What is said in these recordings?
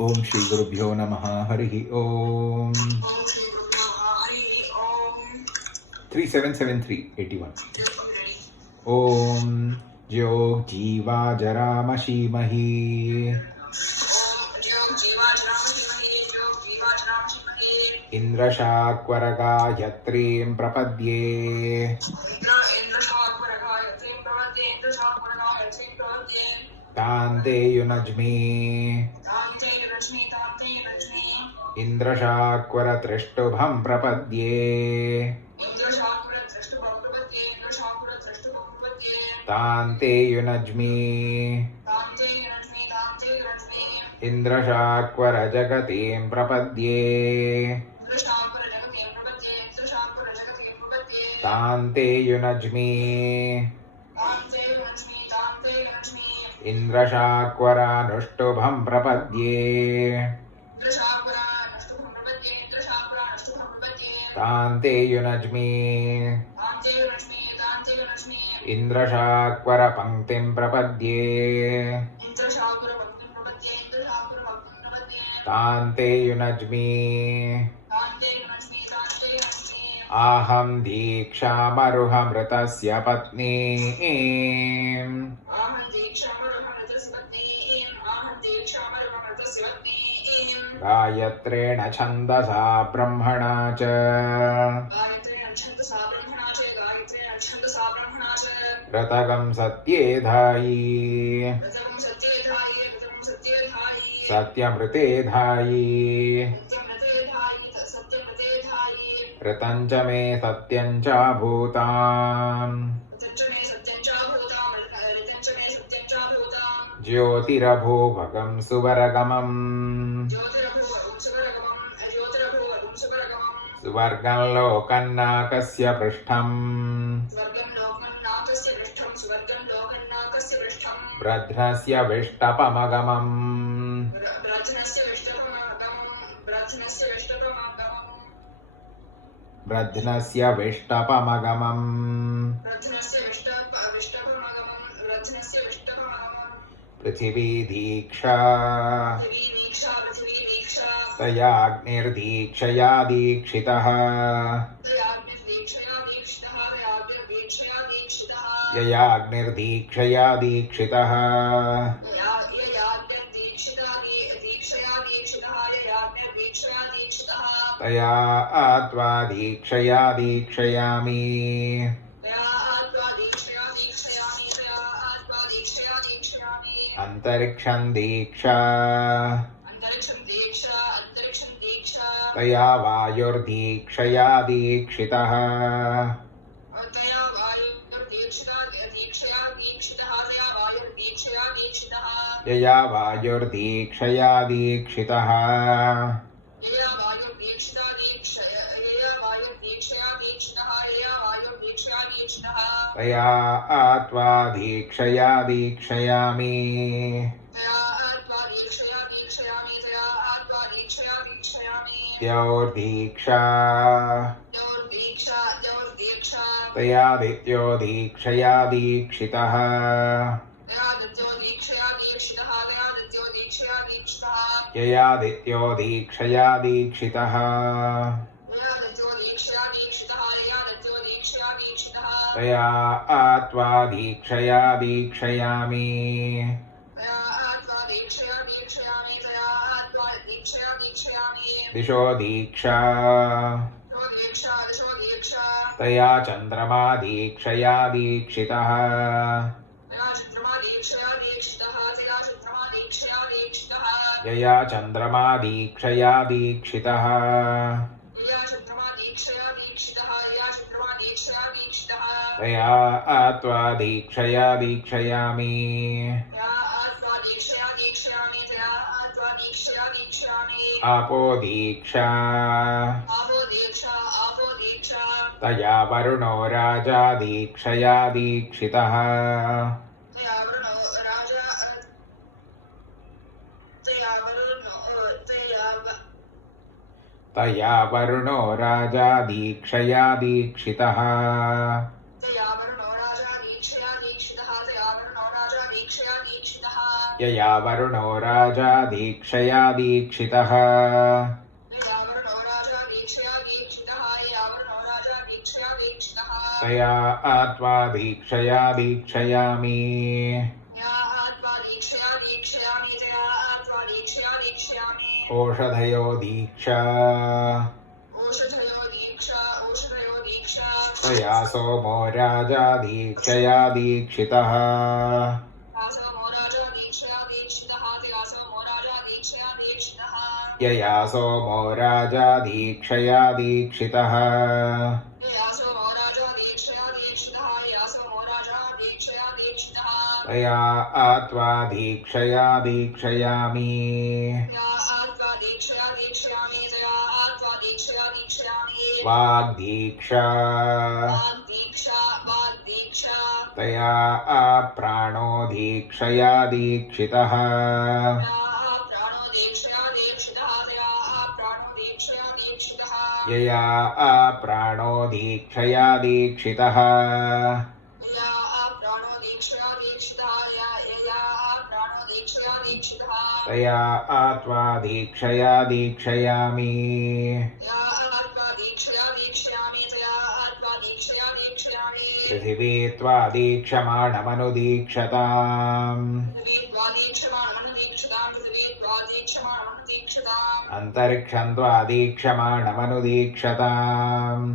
ಓಂ ಶ್ರೀ ಗುರುಭ್ಯೋ ನಮಃ. ಹರಿ ಓಂ. 377381. ಓಂ ಜ್ಯೋಗ್ ಜೀವಾ ಜರಾಮಶೀಮಹಿ ಇಂದ್ರಶಾಕ್ವರಗಾಯತ್ರೀಂ ಪ್ರಪದ್ಯೆ ತಾಂತೆ ಯುನಜ್ಮಿ ಇಂದ್ರಶಾಕ್ವರತೃಷ್ಟುಭಂ ಪ್ರಪದ್ಯೆ ತಾಂತೆ ಯುನಜ್ಮಿ ಇಂದ್ರಶಾಕ್ವರಜಗತೀಂ ಪ್ರಪದ್ಯೆ ತಾಂತೆ ಯುನಜ್ಮಿ ಇಂದ್ರಶಾಕ್ವರಾನುಷ್ಟುಭಂ ಪ್ರಪದ್ಯೆ ತಾಂತೆ ಯುನಜ್ಮಿ ಇಂದ್ರಶಾಕ್ವರ ಪಂಕ್ತಿಂ ಪ್ರಪದ್ಯೆ ತಾಂತೆ ಯುನಜ್ಮಿ ಆಹಂ ದೀಕ್ಷಾಮರುಹಮೃತಸ್ಯ ಪತ್ನಿ ಗಾಯತ್ರೇಣ ಛಂದಸಾ ಬ್ರಹ್ಮಣಾ ಚ ಋತಗಂ ಸತ್ಯೇಧಾಯಿ ಸತ್ಯಮೃತೆ ಧಾಯಿ ಋತಂಚ ಮೇ ಸತ್ಯಂಚ ಭೂತಾಂ ಜ್ಯೋತಿರಭೂಭಗಂ ಸುವರಗಮಂ ಸುವರ್ಗಂ ಲೋಕನ್ನಾಕಸ್ಯ ಪೃಷ್ಠಂ ಬ್ರಧ್ನಸ್ಯ ವಿಷ್ಟಪಮಗಮಂ ಬ್ರಧ್ನಸ್ಯ ವಿಷ್ಟಪಮಗಮಂ ಪೃಥಿವೀ ದೀಕ್ಷಾ ತಯಾಗ್ನಿರ್ದೀಕ್ಷಯಾ ದೀಕ್ಷಿತಃ ಯಯಾಗ್ನಿರ್ದೀಕ್ಷಯಾ ದೀಕ್ಷಿತಃ ತಯಾ ಆತ್ವಾ ದೀಕ್ಷಯಾ ದೀಕ್ಷಯಾಮಿ ಅಂತರಿಕ್ಷಂ ದೀಕ್ಷಾ ತಯಾ ವಾಯುರ್ದೀಕ್ಷಯಾ ದೀಕ್ಷಿತಃ ಯಯಾ ವಾಯುರ್ದೀಕ್ಷಯಾ ದೀಕ್ಷಿತಃ ತಯಾ ಆತ್ವಾ ದೀಕ್ಷಯಾ ದೀಕ್ಷಯಾಮಿ ದ್ಯೌರ್ದೀಕ್ಷಾ ತಯಾದಿತ್ಯೋ ದೀಕ್ಷಯಾ ದೀಕ್ಷಿತಃ ಯಯಾದಿತ್ಯೋ ದೀಕ್ಷಯಾ ದೀಕ್ಷಿತಃ ತಯಾ ಆತ್ವಾ ದೀಕ್ಷಯಾ ದೀಕ್ಷಯಾಮಿ ದಿಶೋ ದೀಕ್ಷಾ ತಯಾ ಚಂದ್ರಮಾ ದೀಕ್ಷಯಾ ದೀಕ್ಷಿತಃ ಯಯಾ ಚಂದ್ರಮಾ ದೀಕ್ಷಯಾ ದೀಕ್ಷಿತಃ ತಯಾ ಆತ್ವಾ ದೀಕ್ಷಯಾ ದೀಕ್ಷಯಾಮಿ ಆಪೋ ದೀಕ್ಷಾ ತಯಾ ವರುಣೋ ರಾಜಾ ದೀಕ್ಷಯಾ ದೀಕ್ಷಿತಃ तया वरुणो राजा दीक्षया दीक्षितः यया वरुणो राजा दीक्षया दीक्षितः तया आत्वा दीक्षया दीक्षयामि ओषधयो दीक्षा तया सोमो राजा दीक्षया दीक्षितः यया सोमो राजा दीक्षया दीक्षितः तया आत्वा दीक्षया दीक्षयामि वाग्दीक्षा तया प्राणो दीक्षया दीक्षितः यया प्राणो दीक्षया दीक्षितः तया आत्वा दीक्षया दीक्षयामि पृथिवी त्वा दीक्षमाणमनुदीक्षताम् अन्तरिक्षं त्वा दीक्षमाणमनुदीक्षताम्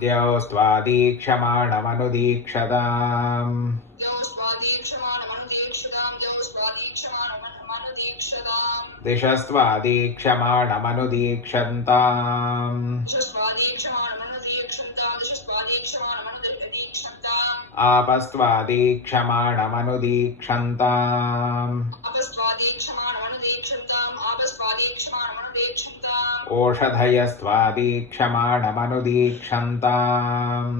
द्यौस्त्वा दीक्षमाणमनुदीक्षताम् दिशस्त्वा दीक्षमाणमनुदीक्षन्ताम् आपस्त्वा दीक्षमाणमनुदीक्षन्ताम् ओषधयस्त्वा दीक्षमाणमनुदीक्षन्ताम्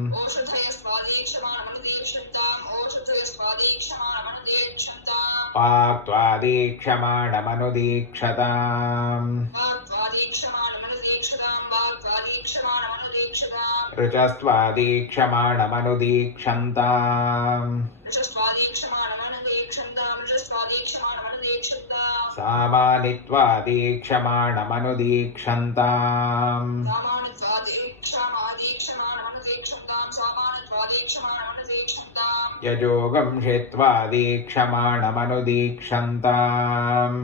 पाक्त्वा दीक्षमाणमनुदीक्षताम् ऋचस्त्वा दीक्षमाणमनुदीक्षन्ताम् सामानित्वा दीक्षमाणमनुदीक्षन्ताम् यजोगं षित्वा दीक्षमाणमनुदीक्षन्ताम्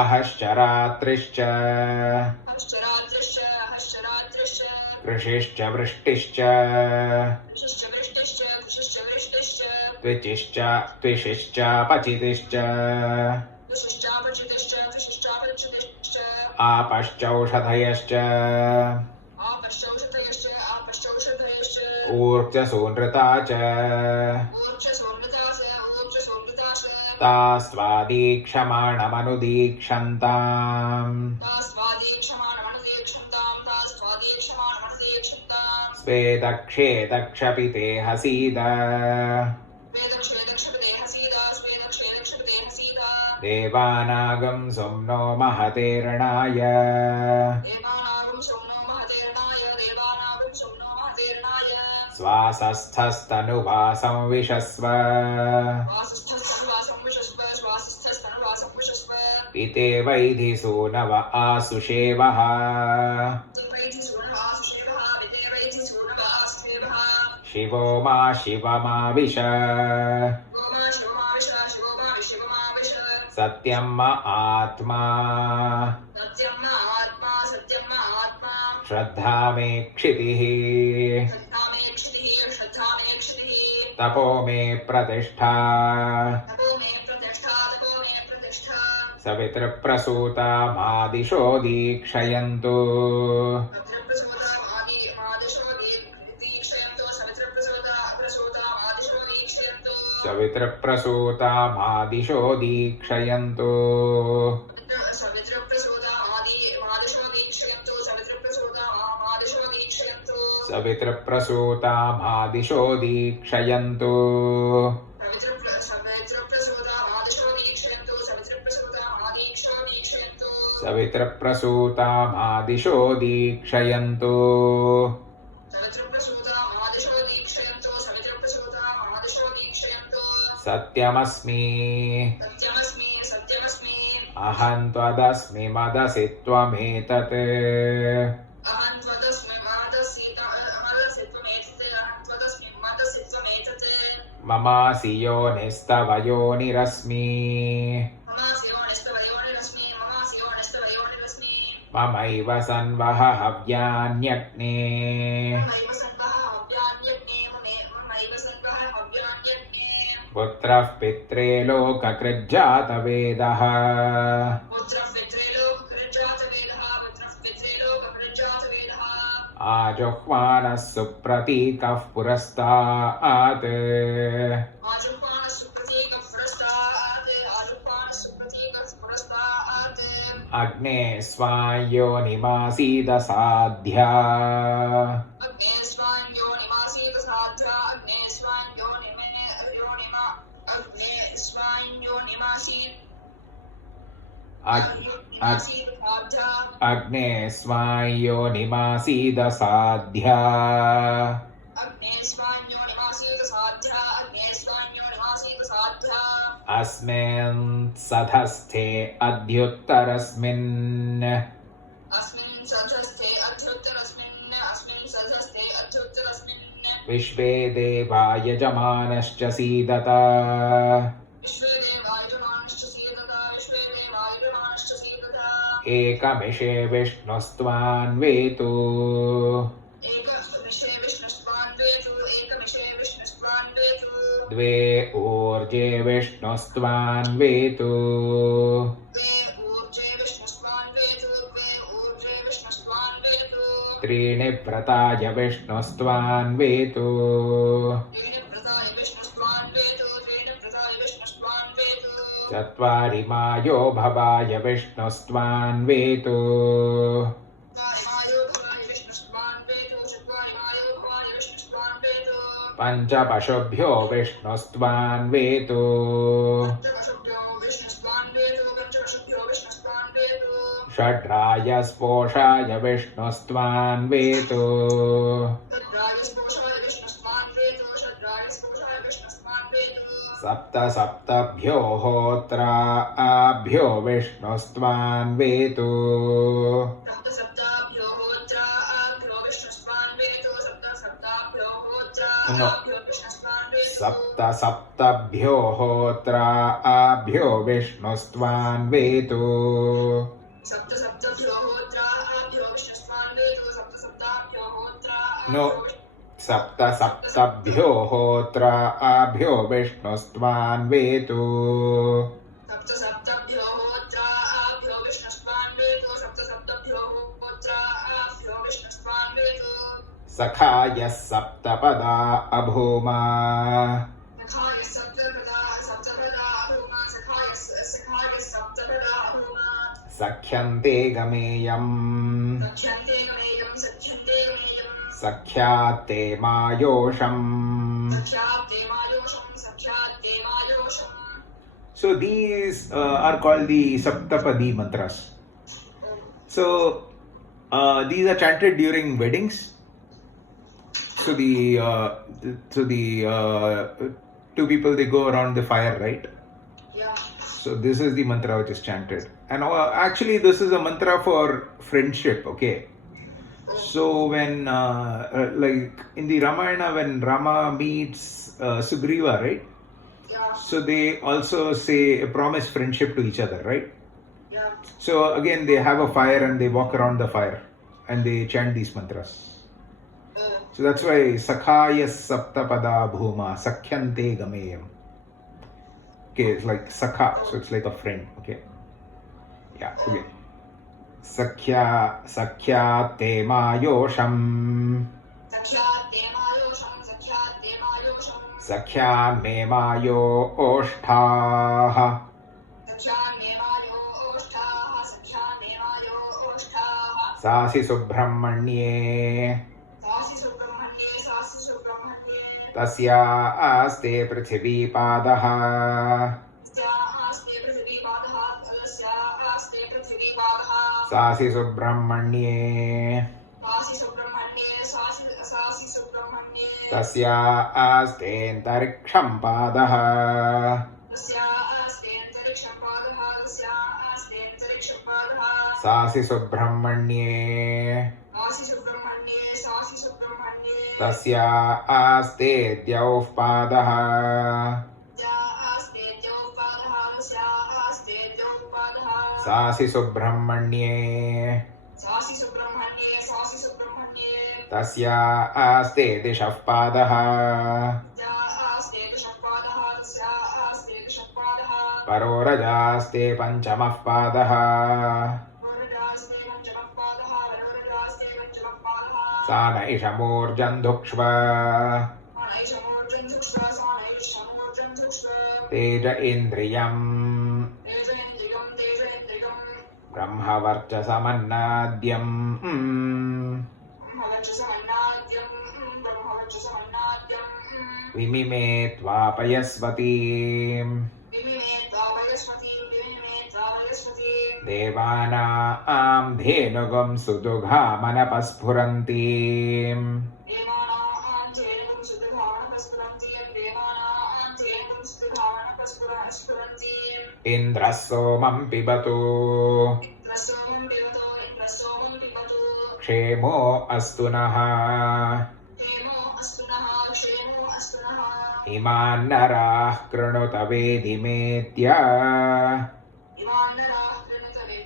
अहश्चरात्रिश्च कृषिश्च वृष्टिश्च त्विचिश्च त्विषिश्च पचितिश्च आपश्चौषधयश्च ऊर्जसूनृता च तास्त्वा दीक्षमाणमनुदीक्षन्ताम् स्वेदक्षेदक्षपिते हसीद देवानागं सुम्नो महतेर्णाय स्वासस्थस्तनुवासं विशस्व पिते वैधिसूनव आसुषेवः शिवो मा शिवमाविश सत्यं आत्मा श्रद्धा मे क्षितिः तपो मे प्रतिष्ठा सवितृप्रसूता मादिशो दीक्षयन्तु सवितृप्रसूता मादिशो दीक्षयन्तु सवितृप्रसूता मादिशो दीक्षयन्तु सवितृप्रसूतामादिशो दीक्षयन्तु सत्यमस्मि अहं त्वदस्मि मदसि त्वमेतत् ममासि योनिस्तव योनिरस्मि ममैव सन्वह हव्यान्यग्ने पुत्रः पित्रे लोककृज्जातवेदः आजुह्वानः सुप्रतीकः पुरस्तात् अग्ने स्वायोनिमासीद साध्या अग्ने स्वायोनिमासीद साध्या अस्मिन् सधस्थे अद्युत्तरस्मिन् विश्वे देवा यजमानश्च सीदत एकमिषे विष्णुस्त्वान्वेतु द्वे ऊर्जे विष्णुस्त्वान्वेतु त्रीणि व्रताय विष्णुस्त्वान्वेतु चत्वारि मायो भवाय विष्णुस्त्वान्वेतु पञ्च पशुभ्यो विष्णुस्त्वान्वेतु षड्राजस्पोषाय विष्णुस्त्वान्वेतु सप्त सप्तभ्यो होत्राभ्यो विष्णुस्त्वान्वेतु सप्त सप्तभ्यो होत्राभ्यो विष्णुस्त्वान्वेतु सप्त सप्तभ्यो होत्राभ्यो विष्णुस्त्वान्वेतु सखायः सप्तपदा अभूमा सख्यन्ते गमेयम् सख्याते मायोषम्. So these are called the Saptapadi mantras. So these are chanted during weddings. So the two people, they go around the fire, right? Yeah. So this is the mantra which is chanted, and actually this is a mantra for friendship. Okay. So when like in the Ramayana, when Rama meets Sugriva, right? Yeah. So they also say promise friendship to each other, right? Yeah. So again they have a fire and they walk around the fire and they chant these mantras. So that's why Sakhaya Saptapada Bhuma Sakhyante Gameyam. Okay, it's like Sakha, so it's like a friend. Okay. Yeah, okay. Sakhya Te Mayosham. Sakhya Me Mayo Oshtha. Sasi Subramanye. तस्या आस्ते पृथिवी पादः सासि सुब्रह्मण्ये सासि सुब्रह्मण्ये सासि सुब्रह्मण्ये तस्यास्तेऽन्तरिक्षं पादः तस्यास्तेऽन्तरिक्षं पादः तस्यास्तेऽन्तरिक्षं पादः सासि सुब्रह्मण्ये सासि सुब्रह्मण्ये सासि सुब्रह्मण्ये तस्यास्ते द्यौः पादः तस्यास्तेऽद्यौ पादः तस्यास्तेऽद्यौ पादः सासि सुब्रह्मण्ये सासि सुब्रह्मण्ये सासि सुब्रह्मण्ये तस्यास्ते दिशः पादः तस्यास्ते दिशःपादः तस्यास्ते दिशःपादः परोरजास्ते पञ्चमः पादः वरुणरास्ते पञ्चमः पादः वरुणरास्ते पञ्चमः पादः सा नैषमूर्जन् धुक्ष्व सानैषमूर्जन् धुक्ष्व सानैषमूर्जन् धुक्ष्व तेज इन्द्रियम् तेजेन्द्रियम् तेजेन्द्रियम् ब्रह्मवर्चसमन्नाद्यम् ब्रह्मवर्चसमन्नाद्यम् ब्रह्मवर्चसमन्नाद्यम् विमिमे त्वापयस्वतीम् विमिमे तावयस्मतीम् विमिमे तावयस्मतीम् देवानां धेनुगं सुदुघामनपस्फुरन्तीम् देवानां धेनुं सुदुभावनपस्फुरन्तीम् देवानां धेनुं सुदुभावनपस्फुरन्तीम् इन्द्रः सोमं पिबतु इन्द्रसोमं पिबतु इन्द्रसोमं पिबतु क्षेमो अस्तु नः क्षेमो अस्तु नः क्षेमो अस्तु नः इमान्नराः कृणुत वेदिमेत्य इमान्नराः कृणुतवे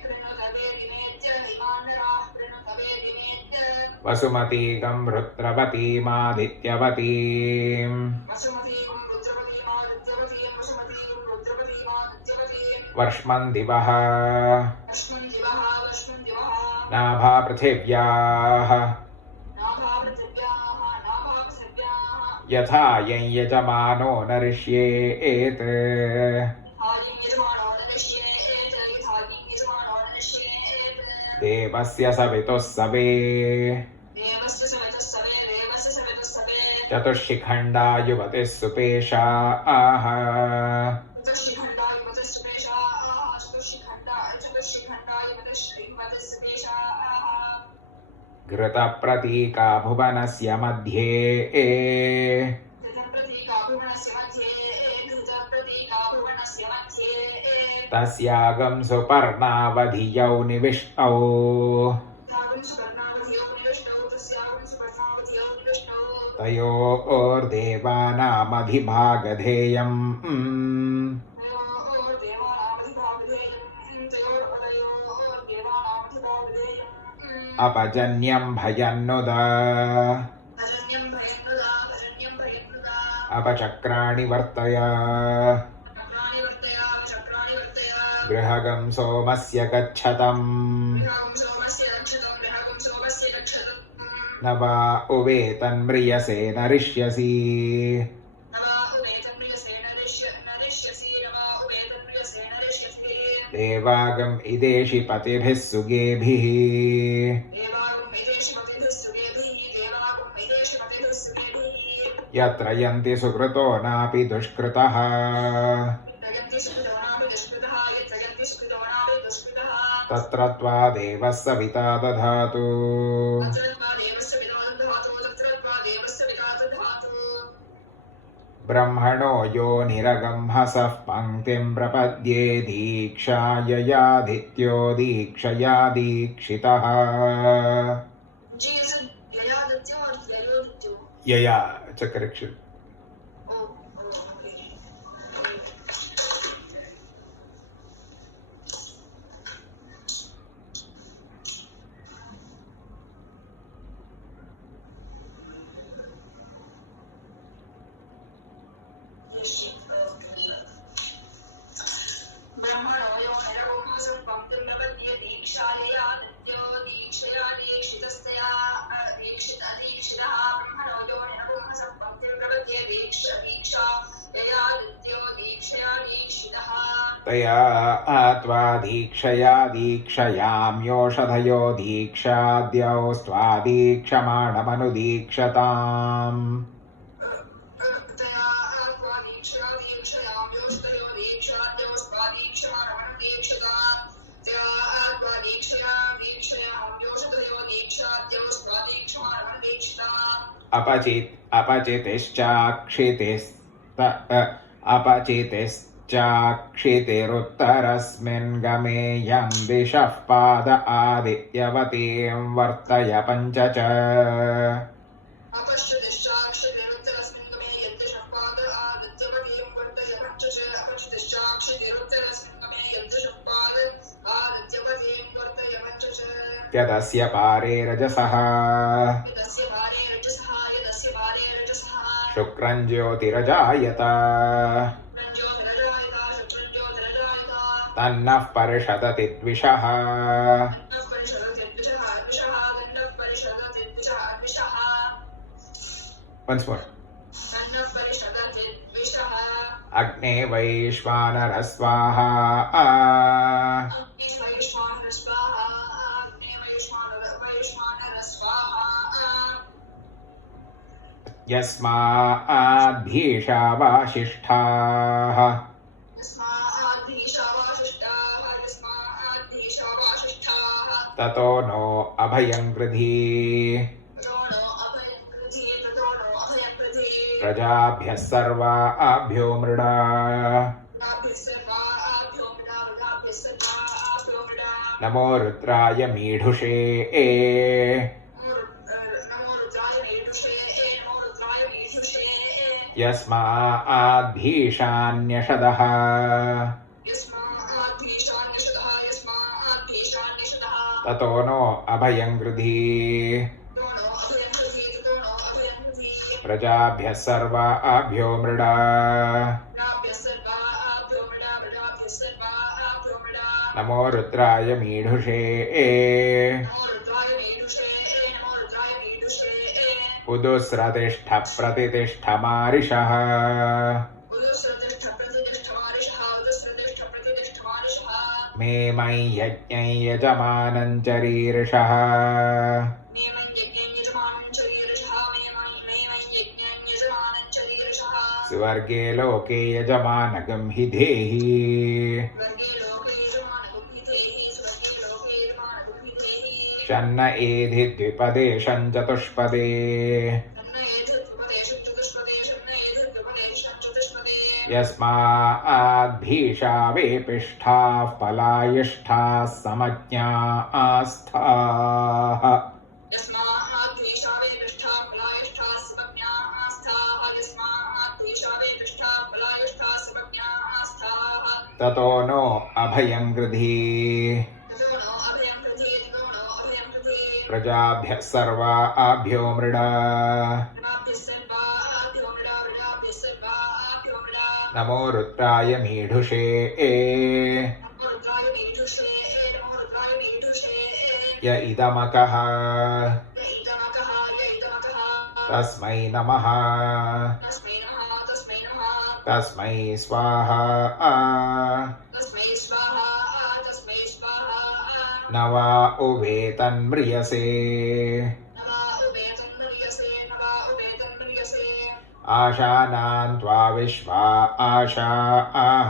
दिमेत्य इमान्नराः कृणुतवे दिमेत्य वसुमतीगं रुद्रवतीमादित्यवतीम् वसुमतीं रुद्रवतीमादित्यवतीं वसुमतीं रुद्रवतीमादित्यवतीं वर्ष्मन् दिवः वर्ष्मन् दिवः नाभा पृथिव्याः नाभापृथिव्याः यथा यं यजमानो नरिष्येत् हायिं यजमानो नरिष्येत् हायिं यजमानो नरिष्येत् देवस्य सवितुः सवे देवस्य सवितः सवे चतुष्शिखण्डा युवतिः सुपेशा आह चतुर्शिखण्डा युवतिः सुपेशाः चतुर्शिखण्डा युवतिः सुपेशाः घृतप्रतीका भुवनस्य मध्ये धृतप्रतीका भुवनस्य मध्ये तस्यागं सुपर्णावधियौ निविष्टौ तावं सुवर्णावधियो निविष्टौ तस्यागं सुवर्णावधियो निविष्टौ तयोर्देवानामधिभागधेयम् तयोर्देवानामधिभागधेयम् अपजन्यं भयन्नुद भजन्यं भयन्नुदा अपचक्राणि वर्तय चक्राणि वर्तय गृहगं सोमस्य गच्छतम् गृहं सोमस्य गच्छतम् न वा उवे तन्म्रियसे नरिष्यसि न वा उवेतन्म्रियसे नरिष्यसि देवागम् इदेषि पतिभिः सुगेभिः देवागुं विदेशमतिभिः सुगेभिः यत्र यन्ति सुकृतो नापि दुष्कृतः यजन्ति सुकृतोनापि दुष्कृतः यजन्ति सुकृतोनापि दुष्कृतः तत्र त्वा देवः सविता दधातु तत्र त्वा देवस्य पिता दधातु ब्रह्मणो योनिरगंहसः पङ्क्तिं प्रपद्ये दीक्षाययादित्यो दीक्षया दीक्षितः G is it Yayaditya or Yayoditya? यया च करेक्शन Oh, okay. ब्रह्मणो यो निरगुंहसं पङ्क्तिं प्रपद्ये दीक्षाययादित्यो दीक्षया दीक्षितस्तया दीक्षितः ब्रह्मणो यो निरगुंहसं पङ्क्तिं प्रपद्ये दीक्षाययादित्यो दीक्षया दीक्षितः तया त्वा दीक्षया दीक्षयाम्योषधयो दीक्षाद्यौस्त्वा दीक्षमाणमनुदीक्षताम् तया त्वा दीक्षया दीक्षयाम्योषधयो दीक्षाद्यौ स्वा दीक्षमाणमनुदीक्षताम् तया त्वा दीक्षया अपचितिश्चाक्षितिरुत्तरस्मिन् गमेयं दिशः पाद आदित्यवतीं वर्तय पञ्च च यदस्य पारे रजसः शुक्रं ज्योतिरजायत तन्नः परिषदति द्विषः Once more. अग्ने वैश्वानरः स्वाहा यस्माद्भीषावाशिष्ठाः ततो नो अभयं गृधी प्रजाभ्यः सर्वाभ्यो मृडा नमो रुद्राय मीढुषे यस्माद्भीषान्यषदः ततो नो अभयं गृधी प्रजाभ्यः सर्वाभ्यो मृडा नमो रुद्राय मीढुषे उदुस्रतिष्ठ प्रतितिष्ठ मारिषः मे मयि यज्ञं यजमानं चरीर्षः स्वर्गे लोके यजमानगं हि धेहि शन्न एधि द्विपदे चतुष्पदे यस्माद्भीषा वेपिष्ठाः पलायिष्ठाः समज्ञास्थाः ततो नो अभयं गृधी प्रजाभ्यः सर्वाभ्यो मृडा नमो रुद्राय मीढुषे य इदमकः तस्मै नमः तस्मै स्वाहा न वा उभे तन्म्रियसे आशानां त्वा विश्वा आशाः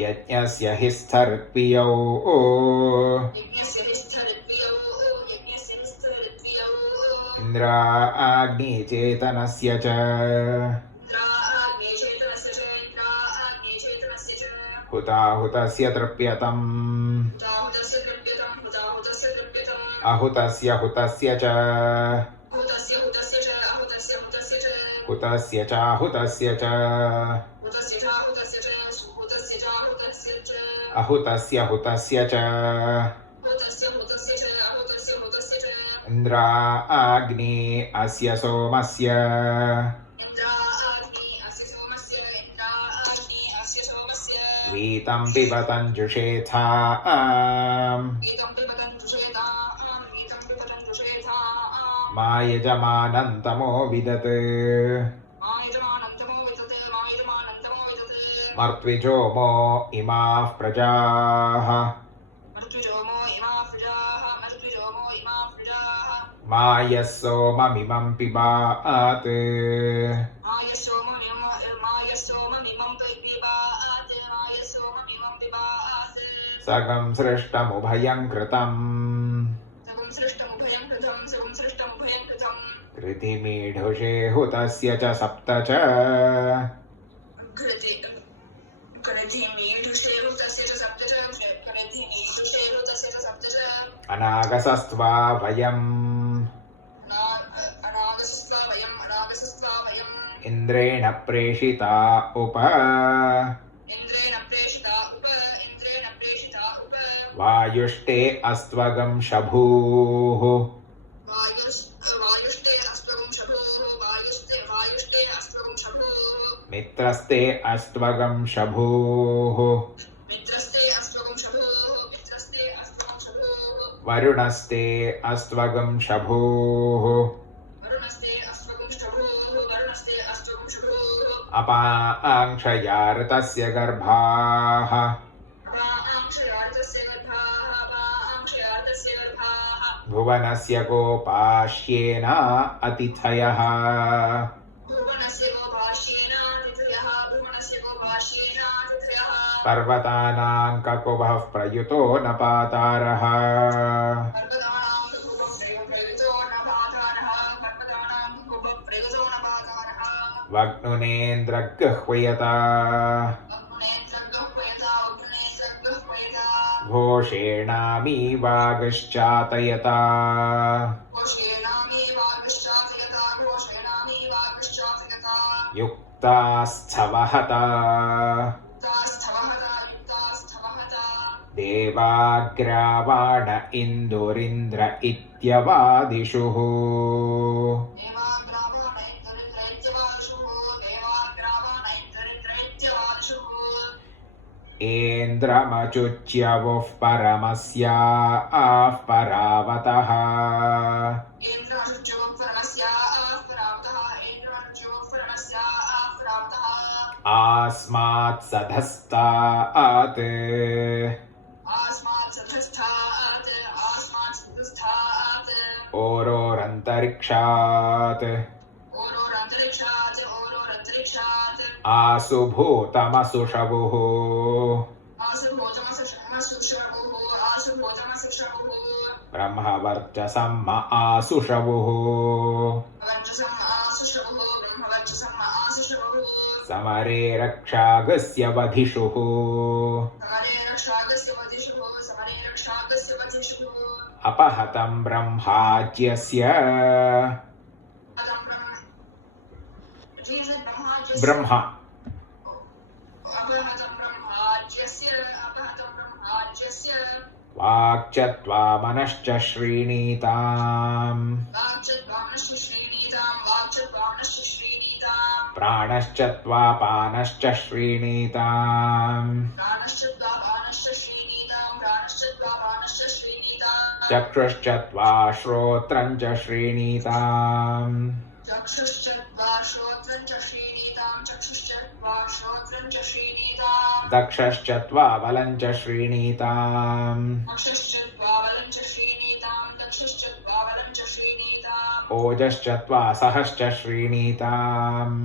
यज्ञस्य हि स्थर्पियौ इन्द्राग्निचेतनस्य च हुताहुतस्य तृप्यतम् अहुतस्य हुतस्य च हुतस्य चाहुतस्य च अहुतस्य हुतस्य च इन्द्राग्नि अस्य सोमस्य वीतं पिबतं जुषेथा मा यजमानं तमो विदत् मर्त्विजोमो इमाः प्रजाः मा यः सोममिमं पिबात् सगं सृष्टमुभयं कृतम् सगं सृष्टमुभयं कृतं सगं सृष्टमुभयं कृतं कृतिमीढुषे हुतस्य च सप्त च कृतिमीढुषेरुतस्य च सप्त च कृतिमीढुषेरुतस्य च सप्त च अनागसस्त्वा वयम् अनागसस्त्वा वयम् इन्द्रेण प्रेषिता उप इन्द्रेण प्रेषिता उप वायुष्टे अस्त्वगं शभूः वायुष्टे अस्त्वगं शभोः मित्रस्ते अस्त्वगं शभूः वरुणस्ते अस्त्वगं शभूः अपांक्षया गर्भाः भुवनस्य गोपाश्येन अतिथयः पर्वतानां ककुभः प्रयुतो न पातारः वग्नुनेन्द्रगृह्यता घोषेणामीवागश्चातयता युक्तास्थवहता देवाग्रावाण इन्दुरिन्द्र इत्यवादिषुः ऐन्द्रमचुच्यवुः परमस्याः परावतः आस्मात् सधस्तात् ओरोरन्तरिक्षात् आसुभूतमसुषवुः ब्रह्मवर्चसम् आसुषवुः समरे रक्षागस्य वधिषुः अपहतं ब्रह्माज्यस्य ब्रह्मा वाक्चत्वा मनश्च श्रीणीताम् प्राणश्चत्वा पानश्च श्रीणीताम् चक्षुश्चत्वा श्रोत्रं च श्रीणीताम् दक्षश्चत्वा बलं च श्रीणीताम् ओजश्चत्वा सहश्च श्रीणीताम्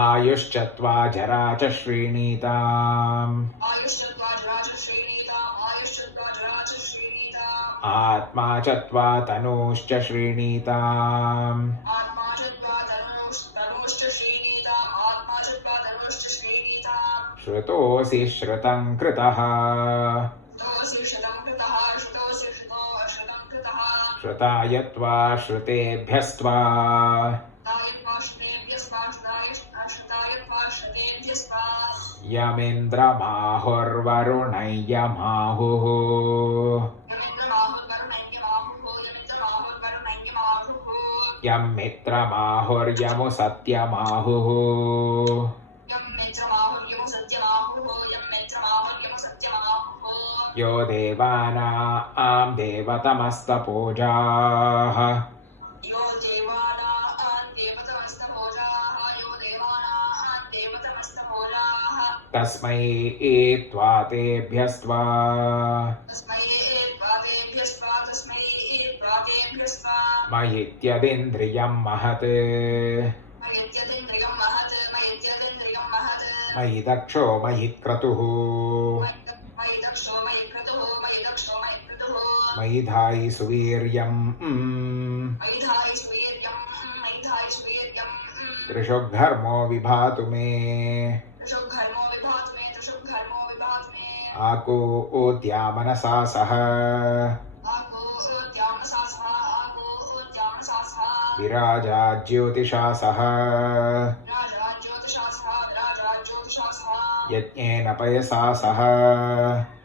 आयुश्चत्वा जरा च श्रीणीताम् आत्मा चत्वा तनूश्च श्रीणीताम् श्रुतोऽसि श्रुतं कृतः श्रुतायत्वा श्रुतेभ्यस्त्वा यमिन्द्रमाहुर्वरुणय्यमाहुः यं मित्रमाहुर्यमु सत्यमाहुः यो देवानां देवतमस्तपूजाः तस्मै त्वा तेभ्यस्त्वा मयित्यदिन्द्रियं महत् मयि दक्षो मयि क्रतुः मयि दक्षो मयि क्रतुः मयि दक्षो मयि क्रतुः मयि धायि सुवीर्यम् मयि धायि सुवीर्यम् मयि धायि सुवीर्यम् त्रिशुग्घर्मो विभातु मे त्रिशुग्घर्मो विभातु मे त्रिशुग्घर्मो विभातु मे आकूत्या मनसा सह आकूत्यामसा सह आकूत्यामसा सह विराजा ज्योतिषा सह विराजा ज्योतिषा सह विराजा ज्योतिषा सह यज्ञेन पयसा सह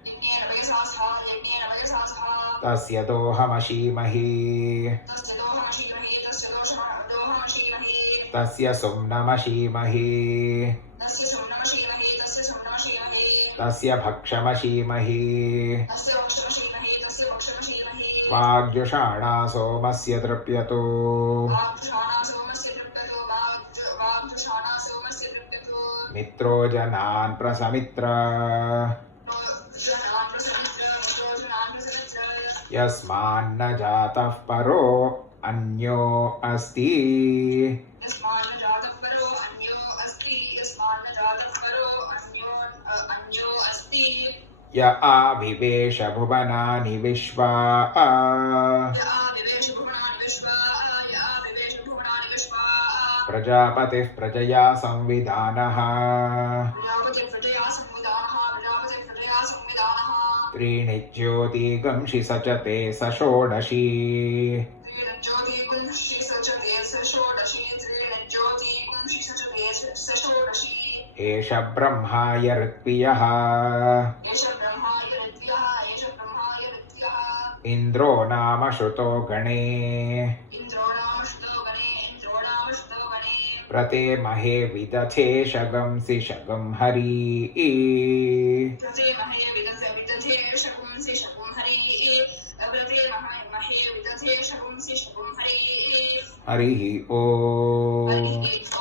यज्ञेन वयसा सह यज्ञेन वयसा सह तस्य दोहमशीमहि तस्य दोहमशीमहि तस्य दोहमशीमहि तस्य सुम्नमशीमहि तस्य सुम्नमशीमहि तस्य सुम्नमशीमहि तस्य भक्षमशीमहि तस्य वक्षमशीमहि तस्य वक्षमशीमहि वाग्जुषाणा सोमस्य तृप्यतो वाग्जुषाणा सोमस्य तृप्यतो वाग्जुषाणा सोमस्य तृप्यतो मित्रो जनान् प्रसमित्र जनान् प्रसमित्र यस्मान्न जातः परो अन्यो अस्ति यस्मान्न जातः परो अन्यो अस्ति यस्मान्न जातः परो अन्यो अस्ति य आविवेश भुवनानि विश्वा विवेश भुवनानि विश्वा विवेश भुवनानि विश्वा प्रजापतिः प्रजया संविधानः प्रजापति प्रजया संविधानः त्रीणि ज्योतिगंषि स च ते स षोडशी ज्योतिगुंषि स च ते स षोडशी ज्योतिगुंषि स च ते स षोडशी एष ब्रह्माय ऋत्वियः एष ब्रह्माय ऋत्वियः एष ब्रह्माय ऋत्वियः इन्द्रो नाम श्रुतो गणे इन्द्रो नाम श्रुतो गणे प्रते महे विदथे शगंसि शगं हरी प्रते महे विदथे शगुंसि शगुं हरि प्रते महे विदथे शगुंसि शगुं हरि हरिः ॐ हरिः